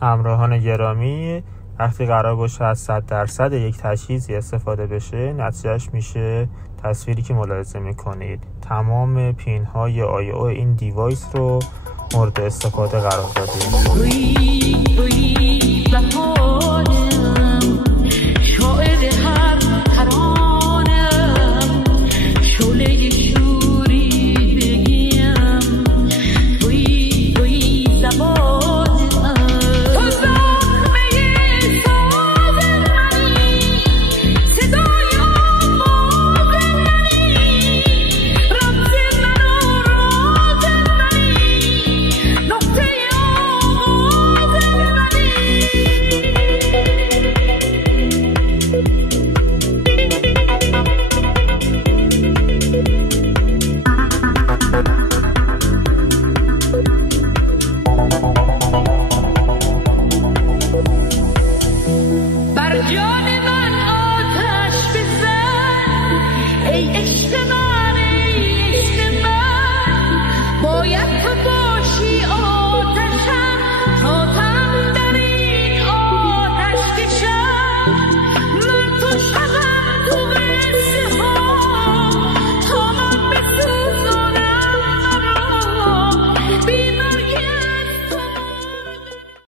همراهان گرامی، وقتی قرار باشه از 100% یک تجهیزی استفاده بشه، نتیجهش میشه تصویری که ملاحظه میکنید. تمام پین های I/O این دیوایس رو مورد استفاده قرار دادیم. بر جان